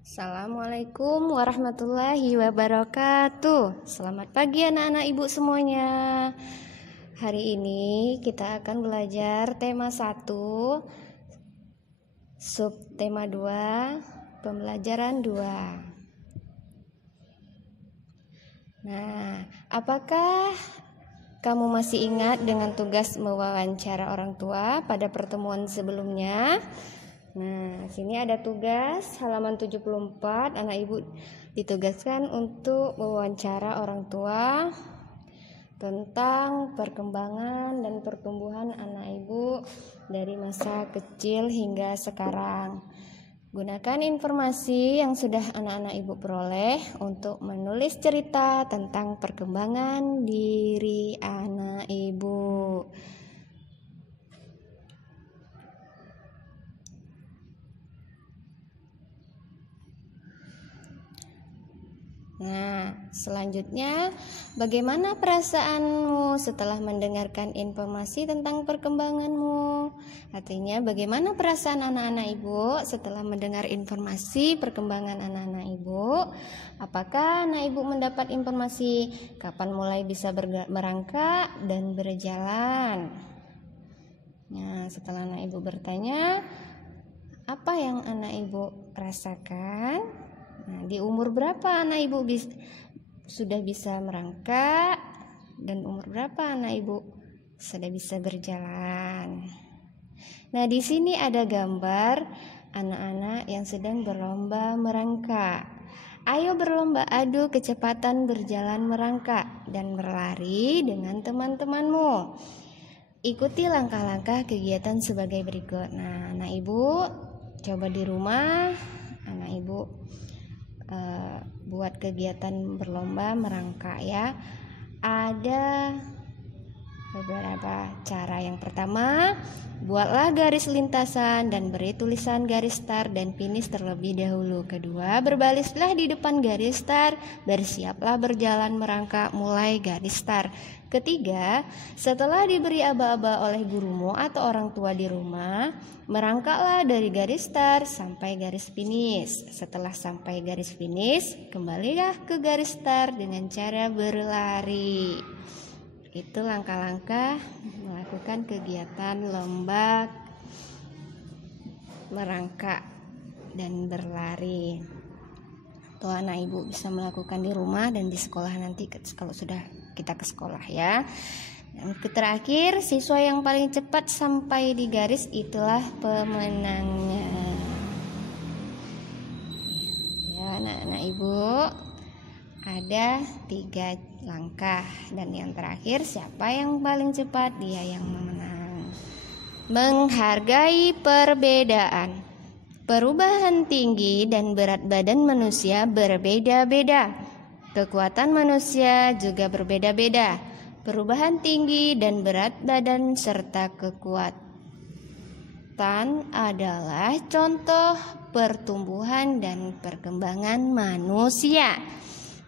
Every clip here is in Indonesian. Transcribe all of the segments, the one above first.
Assalamualaikum warahmatullahi wabarakatuh. Selamat pagi anak-anak ibu semuanya. Hari ini kita akan belajar tema 1, subtema 2, pembelajaran 2. Nah, apakah kamu masih ingat dengan tugas mewawancara orang tua pada pertemuan sebelumnya? Nah, sini ada tugas halaman 74. Anak ibu ditugaskan untuk mewawancara orang tua tentang perkembangan dan pertumbuhan anak ibu dari masa kecil hingga sekarang. Gunakan informasi yang sudah anak-anak ibu peroleh untuk menulis cerita tentang perkembangan diri anak ibu. Nah, selanjutnya, bagaimana perasaanmu setelah mendengarkan informasi tentang perkembanganmu? Artinya, bagaimana perasaan anak-anak ibu setelah mendengar informasi perkembangan anak-anak ibu? Apakah anak ibu mendapat informasi kapan mulai bisa merangkak dan berjalan? Nah, setelah anak ibu bertanya, apa yang anak ibu rasakan? Nah, di umur berapa anak ibu sudah bisa merangkak dan umur berapa anak ibu sudah bisa berjalan? Nah, di sini ada gambar anak-anak yang sedang berlomba merangkak. Ayo berlomba adu kecepatan berjalan merangkak dan berlari dengan teman-temanmu. Ikuti langkah-langkah kegiatan sebagai berikut. Nah, anak ibu coba di rumah, anak ibu buat kegiatan berlomba merangkak ya. Ada beberapa cara. Yang pertama, buatlah garis lintasan dan beri tulisan garis start dan finish terlebih dahulu. Kedua, berbarislah di depan garis start, bersiaplah berjalan merangkak mulai garis start. Ketiga, setelah diberi aba-aba oleh gurumu atau orang tua di rumah, merangkaklah dari garis start sampai garis finish. Setelah sampai garis finish, kembalilah ke garis start dengan cara berlari. Itu langkah-langkah melakukan kegiatan lomba merangkak dan berlari. Tuh anak ibu bisa melakukan di rumah dan di sekolah nanti kalau sudah kita ke sekolah ya. Dan terakhir, siswa yang paling cepat sampai di garis itulah pemenangnya. Ya anak-anak ibu, ada 3 langkah dan yang terakhir siapa yang paling cepat dia yang menang. Menghargai perbedaan. Perubahan tinggi dan berat badan manusia berbeda-beda. Kekuatan manusia juga berbeda-beda. Perubahan tinggi dan berat badan serta kekuatan adalah contoh pertumbuhan dan perkembangan manusia.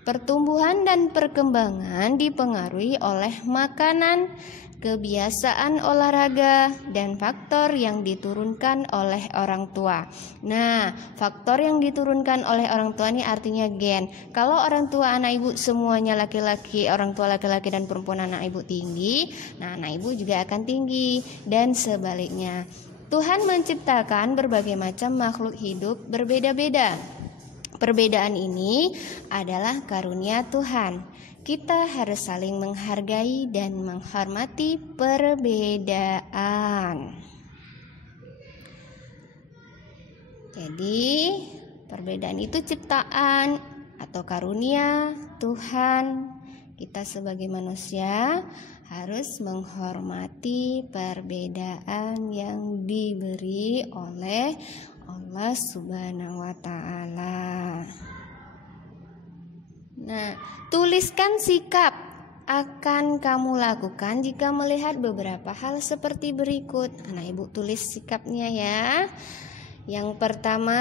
Pertumbuhan dan perkembangan dipengaruhi oleh makanan, kebiasaan olahraga, dan faktor yang diturunkan oleh orang tua. Nah, faktor yang diturunkan oleh orang tua ini artinya gen. Kalau orang tua anak ibu semuanya laki-laki, orang tua laki-laki dan perempuan anak ibu tinggi, nah anak ibu juga akan tinggi dan sebaliknya. Tuhan menciptakan berbagai macam makhluk hidup berbeda-beda. Perbedaan ini adalah karunia Tuhan. Kita harus saling menghargai dan menghormati perbedaan. Jadi, perbedaan itu ciptaan atau karunia Tuhan. Kita sebagai manusia harus menghormati perbedaan yang diberi oleh Allah Subhanahu wa Ta'ala. Nah, tuliskan sikap akan kamu lakukan jika melihat beberapa hal seperti berikut. Anak ibu tulis sikapnya ya. Yang pertama,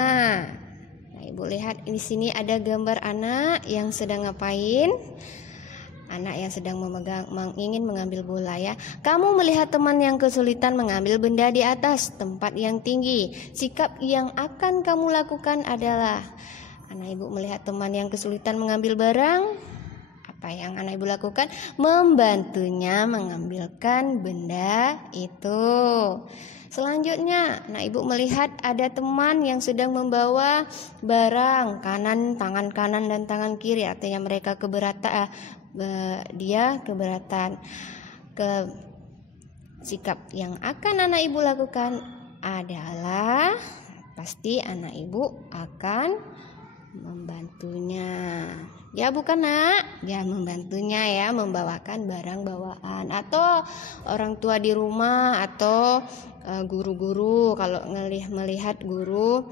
nah, ibu lihat di sini ada gambar anak yang sedang ngapain? Anak yang sedang ingin mengambil bola ya. Kamu melihat teman yang kesulitan mengambil benda di atas tempat yang tinggi. Sikap yang akan kamu lakukan adalah anak ibu melihat teman yang kesulitan mengambil barang, apa yang anak ibu lakukan? Membantunya mengambilkan benda itu. Selanjutnya, anak ibu melihat ada teman yang sedang membawa barang tangan kanan dan tangan kiri, artinya mereka keberatan, dia keberatan. Sikap yang akan anak ibu lakukan adalah pasti anak ibu akan membantunya. Ya bukan nak? Ya membantunya ya, membawakan barang bawaan. Atau orang tua di rumah atau guru-guru, kalau melihat guru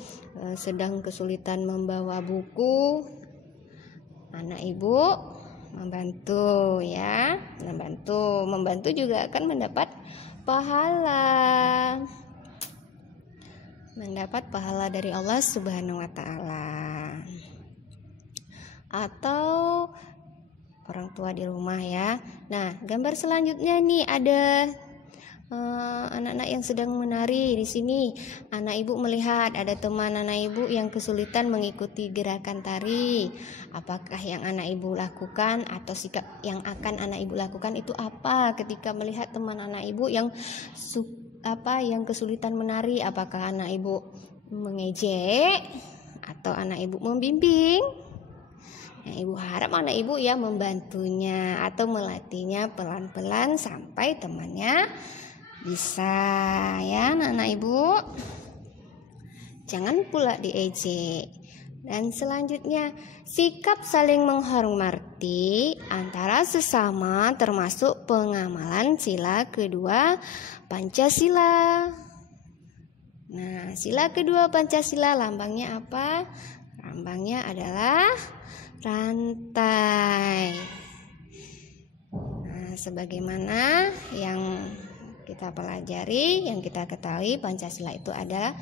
sedang kesulitan membawa buku, anak ibu membantu ya. Membantu juga akan mendapat pahala. Mendapat pahala dari Allah Subhanahu wa taala. Atau orang tua di rumah ya. Nah, gambar selanjutnya nih ada anak-anak yang sedang menari. Di sini anak ibu melihat ada teman anak ibu yang kesulitan mengikuti gerakan tari. Apakah yang anak ibu lakukan atau sikap yang akan anak ibu lakukan itu apa ketika melihat teman anak ibu yang kesulitan menari? Apakah anak ibu mengejek atau anak ibu membimbing? Nah, ibu harap anak ibu ya membantunya atau melatihnya pelan-pelan sampai temannya bisa ya anak ibu. Jangan pula diejek. Dan selanjutnya, sikap saling menghormati antara sesama termasuk pengamalan sila kedua Pancasila. Nah, sila kedua Pancasila lambangnya apa? Lambangnya adalah rantai. Nah, sebagaimana yang kita pelajari, yang kita ketahui, Pancasila itu ada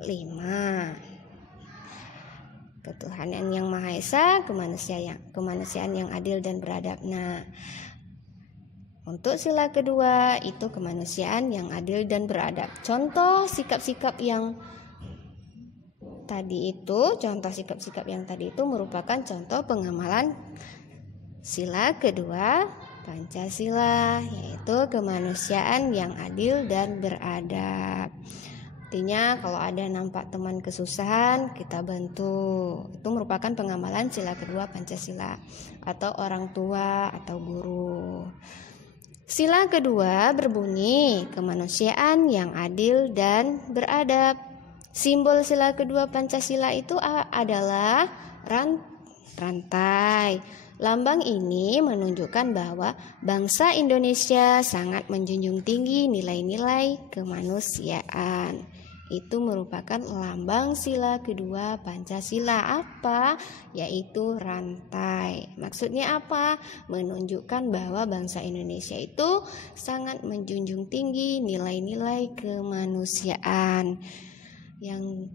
5. Ketuhanan yang Maha Esa, kemanusiaan yang adil dan beradab. Nah, untuk sila kedua itu kemanusiaan yang adil dan beradab. Contoh sikap-sikap yang tadi itu merupakan contoh pengamalan sila kedua Pancasila, yaitu kemanusiaan yang adil dan beradab. Artinya kalau ada nampak teman kesusahan, kita bantu. Itu merupakan pengamalan sila kedua Pancasila, atau orang tua atau guru. Sila kedua berbunyi kemanusiaan yang adil dan beradab. Simbol sila kedua Pancasila itu adalah rantai. Lambang ini menunjukkan bahwa bangsa Indonesia sangat menjunjung tinggi nilai-nilai kemanusiaan. Itu merupakan lambang sila kedua Pancasila. Apa? Yaitu rantai. Maksudnya apa? Menunjukkan bahwa bangsa Indonesia itu sangat menjunjung tinggi nilai-nilai kemanusiaan, yang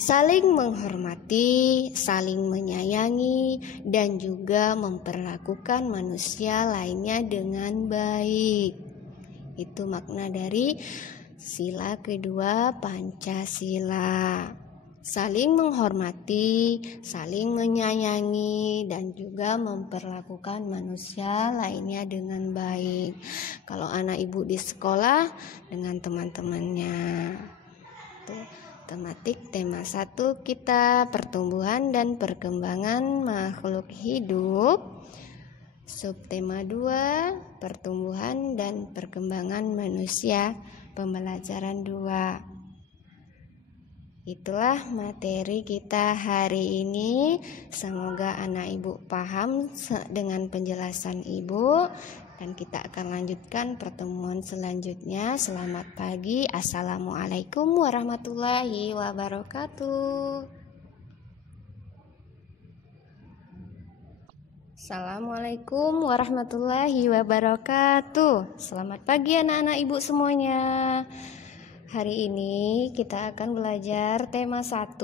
saling menghormati, saling menyayangi, dan juga memperlakukan manusia lainnya dengan baik. Itu makna dari sila kedua Pancasila. Saling menghormati, saling menyayangi, dan juga memperlakukan manusia lainnya dengan baik. Kalau anak ibu di sekolah dengan teman-temannya. Tematik tema 1 kita pertumbuhan dan perkembangan makhluk hidup. Subtema 2 pertumbuhan dan perkembangan manusia, pembelajaran 2. Itulah materi kita hari ini. Semoga anak ibu paham dengan penjelasan ibu, dan kita akan lanjutkan pertemuan selanjutnya. Selamat pagi. Assalamualaikum warahmatullahi wabarakatuh. Assalamualaikum warahmatullahi wabarakatuh. Selamat pagi anak-anak ibu semuanya. Hari ini kita akan belajar tema 1,